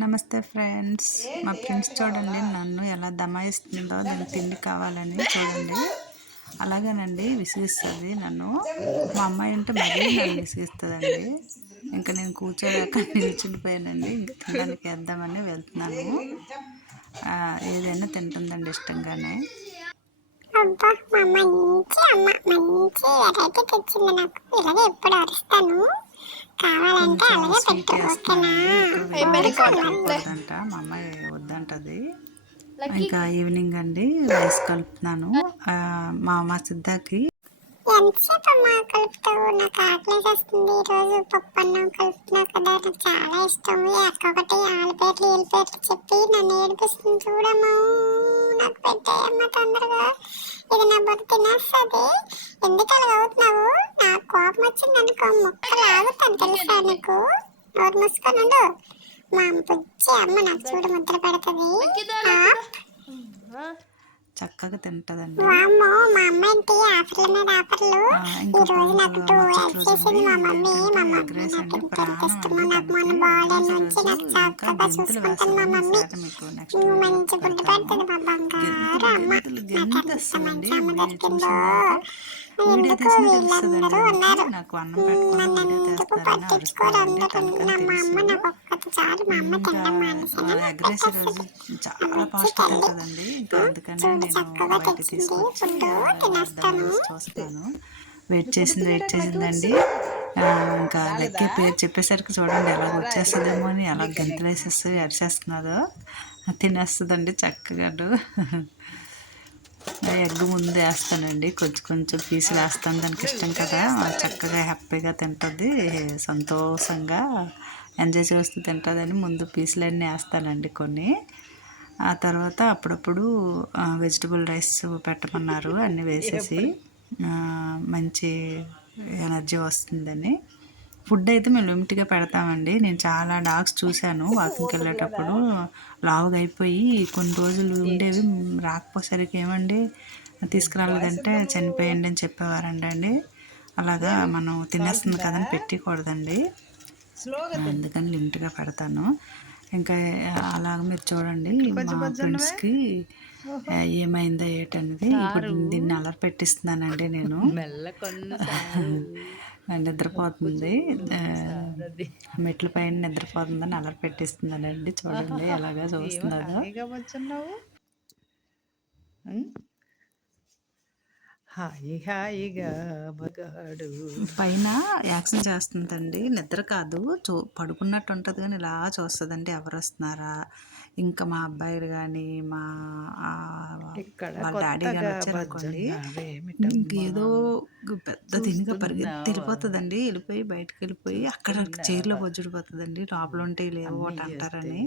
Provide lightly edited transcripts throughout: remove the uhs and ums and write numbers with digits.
నమస్తే ఫ్రెండ్స్. మా ఫ్రెండ్స్ చూడండి నన్ను ఎలా దమాయిస్తుందో, నేను తిండి కావాలని చూడండి. అలాగేనండి విసిగిస్తుంది నన్ను. మా అమ్మాయి అంటే మరీ నన్ను విసిగిస్తుందండి. ఇంకా నేను కూర్చోలేక నిల్చుండిపోయానండి. ఇంకా తినడానికి వేద్దామని వెళ్తున్నాను. ఏదైనా తింటుందండి ఇష్టంగానే. అబ్బా! మంచి వెరైటీ తెచ్చింది నాకు. ఇలాగే ఎప్పుడు అరుస్తాను. కావాలంటే కొంచెం అలాగే స్వీట్ పెట్టు, ఓకేనా? వేస్తున్నానండి. ఎక్కువ వేయకూడదంట, మా అమ్మాయి వద్దంటది. ఇంకా ఈవినింగ్ అండి రైస్ కలుపుతున్నాను. మా సిద్ధాకి ఎంతసేపు అమ్మా కలుపుతావు? నాకు ఆకలేసేస్తుంది. ఈరోజు పప్పు అన్నం కలుపుతున్నావు కదా, నాకు చాలా ఇష్టం. ఒక్కొక్కటి ఆలు పేర్లు వీళ్ళ పేర్లు చెప్పి నన్ను ఏడిపిస్తుంది చూడమ్మా. నాకు పెట్టేయమ్మా తొందరగా, ఇది నా బొద్దు తినేస్తుంది. ఎందుకు అలా అవుతున్నావు? నాకు కోపం వచ్చింది అనుకో, ముక్కలు ఆగుతాను తెలుసా నీకు? నోరు మూసుకొని ఉండు. మా బుజ్జి అమ్మ నాకు చూడు ముద్ర పెడుతుంది. చక్కగా తింటదండి. వామ్మో, మా అమ్మాయికి ఆఫర్ల మీద ఆఫర్లు. ఇంకో ఈ రోజు నాకు 2 మరుసటి eggs రోజు అండి చేసింది మా మమ్మీ. ఏంటంటే మా ఎగ్ మమ్మీ రైస్ నాకు అండి. ఎంత ప్రాణం ఇష్టమో. అండి నాకు మొన్న తనకి. ఎగ్ బాగాలేని రైస్ నుంచి రోజు నాకు ఇంకా చక్కగా గెంతులు చూసుకుంటుంది మా వేస్తుందండి. మమ్మీ. ఈసారి మీకు నెక్స్ట్ వీడియో మంచి గుడ్డు పెడతాను. పెడుతుంది మా బంగారు అమ్మ. నాకు ఎంత గెంతేస్తుందండి. మంచి అమ్మ వీడియో దొరికిందో. చూసిందంటే వీడియో ఎందుకు తీసినా తెలుస్తుందండి వీళ్ళందరూ దానికి. ఉన్నారు, నాకు అన్నం పెట్టకుండా నన్ను వీడియో ఎందుకు తీస్తారని పట్టించుకోరు అరుస్తుందండి. అందరూ. తనకని మా తెలుసు. అమ్మ నాకు ఒక్కటి చాలు. మా అమ్మ ఇంకా తినడం మానేసిన ఎగ్ రైస్ రోజు పెట్టేస్తుంది. నా చాలా బుజ్జి ఫాస్ట్గా తల్లి. తింటుందండి. ఇంకా అందుకనే చూడు నేను చక్కగా బయట తెచ్చింది తీసుకొచ్చి ఫుడ్, వేద్దామని తినేస్తాను. చూస్తాను. వెయిట్ చేసిందండి. ఇంకా లెక్కే పేరు చెప్పేసరికి చూడండి ఎలాగ వచ్చేస్తుందేమో అని ఎలా గంతులు వేసేసి అరిసేస్తున్నదో. తినేస్తుందండి చక్కగాను. ఎగ్ ముందు వేస్తానండి, కొంచెం కొంచెం పీసులు వేస్తాను, దానికి ఇష్టం కదా. చక్కగా హ్యాపీగా తింటుంది, సంతోషంగా ఎంజాయ్ చేస్తూ తింటుందని ముందు పీసులన్నీ వేస్తానండి కొన్ని. ఆ తర్వాత అప్పుడప్పుడు వెజిటబుల్ రైస్ పెట్టమన్నారు, అన్నీ వేసేసి మంచి ఎనర్జీ వస్తుందని. ఫుడ్ అయితే మేము లిమిట్గా పెడతామండి. నేను చాలా డాగ్స్ చూశాను వాకింగ్కి వెళ్ళేటప్పుడు, లావుగా అయిపోయి కొన్ని రోజులు ఉండేవి. రాకపోసరికి ఏమండి తీసుకురాలేదంటే చనిపోయండి అని చెప్పేవారండి. అలాగా మనం తినేస్తుంది కదని పెట్టకూడదండి, అందుకని లిమిట్గా పెడతాను. ఇంకా అలాగ మీరు చూడండి మా ఫ్రెండ్స్కి ఏమైందో ఏటనేది. ఇప్పుడు దీన్ని అలరి పెట్టిస్తున్నానండి నేను. నిద్రపోతుంది, మెట్ల పైన నిద్రపోతుందని అలరి పెట్టిస్తున్నానండి. చూడండి ఎలాగా చూస్తున్నారో. హాయిగా మగాడు పైన యాక్షన్ చేస్తుందండి. నిద్ర కాదు, పడుకున్నట్టు ఉంటుంది కానీ ఇలా చూస్తుందండి ఎవరు వస్తున్నారా. ఇంకా మా అబ్బాయిలు కానీ మా వాళ్ళ డాడీ కానీ వచ్చారనుకోండి, ఇంకేదో పెద్ద దీనిగా పరిగెత్తి వెళ్ళిపోతుందండి. వెళ్ళిపోయి బయటకు వెళ్ళిపోయి అక్కడ చైర్లో బొజ్జుడిపోతుందండి. లోపల ఉంటే లేవో ఒకటి అంటారని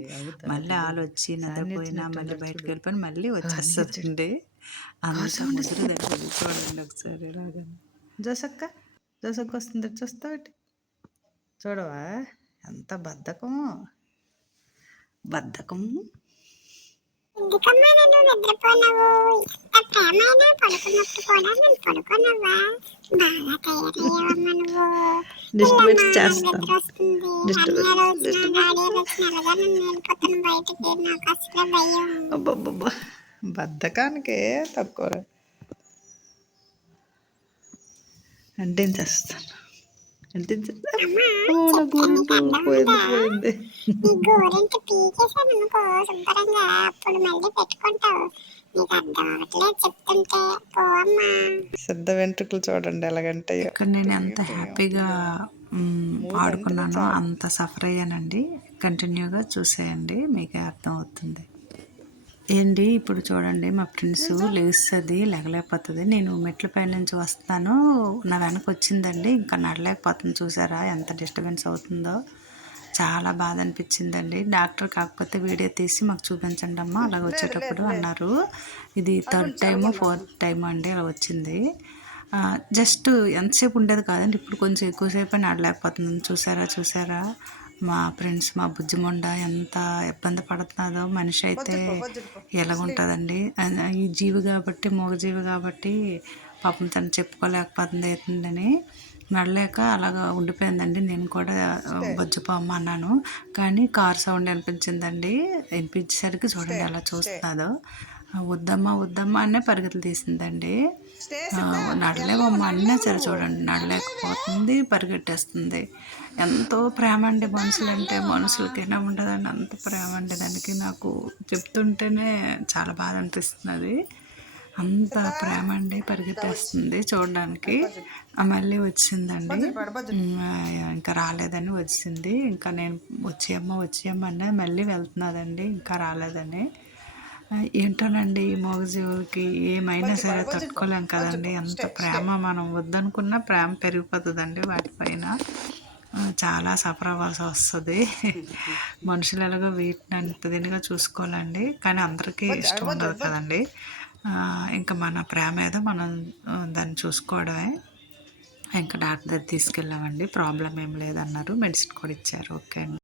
మళ్ళీ వాళ్ళు వచ్చి నిద్రపోయినా మళ్ళీ బయటకు వెళ్ళిపోయి మళ్ళీ వచ్చేస్తుందండి. అంత ముదురు దగ్గర చూడండి ఒకసారి ఇలాగా. జోసక్క వస్తుంది, చూస్తావేటి? చూడవా ఎంత బద్ధకమో. ఎందుకమ్మా నన్ను నిద్రపోనావు? ఎంత ప్రేమైనా పడుకున్నప్పుడు కూడా నన్ను పడుకోనవ్వా? బాగా తయారయ్యావమ్మా నువ్వు. డిస్టర్బెన్స్ నాకు చేస్తాను. నిద్ర వస్తుంది. అన్నయ్యలు వచ్చిన డాడీలు వచ్చిన అలాగా నన్ను వెళ్ళిపోతాను బయటికి. నాకు అసలు భయం. అబ్బబ్బబ్బా, బద్ధకానికే తక్కువ అంటించేస్తాను. అమ్మా చెప్పాను నీకు అర్థమైందా? నీ గోరింటి పీకేసాను అనుకో శుభ్రంగా, అప్పుడు మళ్ళీ పెట్టుకుంటావు. నీకు అర్థం అవ్వట్లేదు చెప్తుంటే. పోవమ్మా. సిద్ధ వెంట్రుకలు చూడండి ఎలాగంటే. ఇక్కడ నేను ఎంత హ్యాపీగా ఆడుకున్నానో అంత సఫర్ అయ్యానండి. కంటిన్యూగా చూసేయండి, మీకే అర్థం అవుతుంది. ఏంటి ఇప్పుడు చూడండి మా ఫ్రెండ్స్ లేస్తుంది, లేగలేకపోతుంది. నేను మెట్ల పై నుంచి వస్తాను, నా వెనక వచ్చిందండి, ఇంకా నడలేకపోతుంది. చూసారా ఎంత డిస్టర్బెన్స్ అవుతుందో. చాలా బాధ అనిపించిందండి. డాక్టర్ కాకపోతే వీడియో తీసి మాకు చూపించండి అమ్మా అలాగ వచ్చేటప్పుడు అన్నారు. ఇది 3rd టైము 4th టైము అండి అలా వచ్చింది. జస్ట్ ఎంతసేపు ఉండేది కాదండి, ఇప్పుడు కొంచెం ఎక్కువసేపు నడలేకపోతుంది. చూసారా మా ఫ్రెండ్స్, మా బుజ్జిమొండ ఎంత ఇబ్బంది పడుతున్నదో. మనిషి అయితే ఎలాగుంటుందండి, ఈ జీవి కాబట్టి, మూగజీవి కాబట్టి పాపం తను చెప్పుకోలేకపోతుంది అవుతుందని. నడలేక అలాగా ఉండిపోయిందండి. నేను కూడా బొజ్జుపోమ్మ అన్నాను, కానీ కార్ సౌండ్ వినిపించిందండి. వినిపించేసరికి చూడండి ఎలా చూస్తుందో. వద్దమ్మా వద్దమ్మా అనే పరిగెత్తులు తీసిందండి. నడలేవమ్మా అన్నా సరే చూడండి నడలేకపోతుంది, పరిగెట్టేస్తుంది. ఎంతో ప్రేమ అండి మనుషులంటే. మనుషులకైనా ఉండదండి అంత ప్రేమ అండి దానికి. నాకు చెప్తుంటేనే చాలా బాధ అనిపిస్తున్నది. అంత ప్రేమ అండి, పరిగెత్తేస్తుంది చూడడానికి. మళ్ళీ వచ్చిందండి. ఇంకా రాలేదని వచ్చింది. ఇంకా నేను వచ్చేయమ్మ అన్న మళ్ళీ వెళ్తున్నదండి, ఇంకా రాలేదని. ఏంటోనండి ఈ మూగజీవులకి ఏమైనా సరే తట్టుకోలేం కదండి. ఎంత ప్రేమ, మనం వద్దనుకున్న ప్రేమ పెరిగిపోతుందండి వాటిపైన. చాలా సఫర్ అవ్వాల్సి వస్తుంది. మనుషులు ఎలాగో వీటిని అంత దీనిగా చూసుకోవాలండి, కానీ అందరికీ ఇష్టం ఉండదు కదండి. ఇంకా మన ప్రేమ ఏదో మనం దాన్ని చూసుకోవడమే. ఇంకా డాక్టర్ దగ్గర తీసుకెళ్ళామండి. ప్రాబ్లం ఏం లేదన్నారు, మెడిసిన్ కూడా ఇచ్చారు. ఓకే అండి.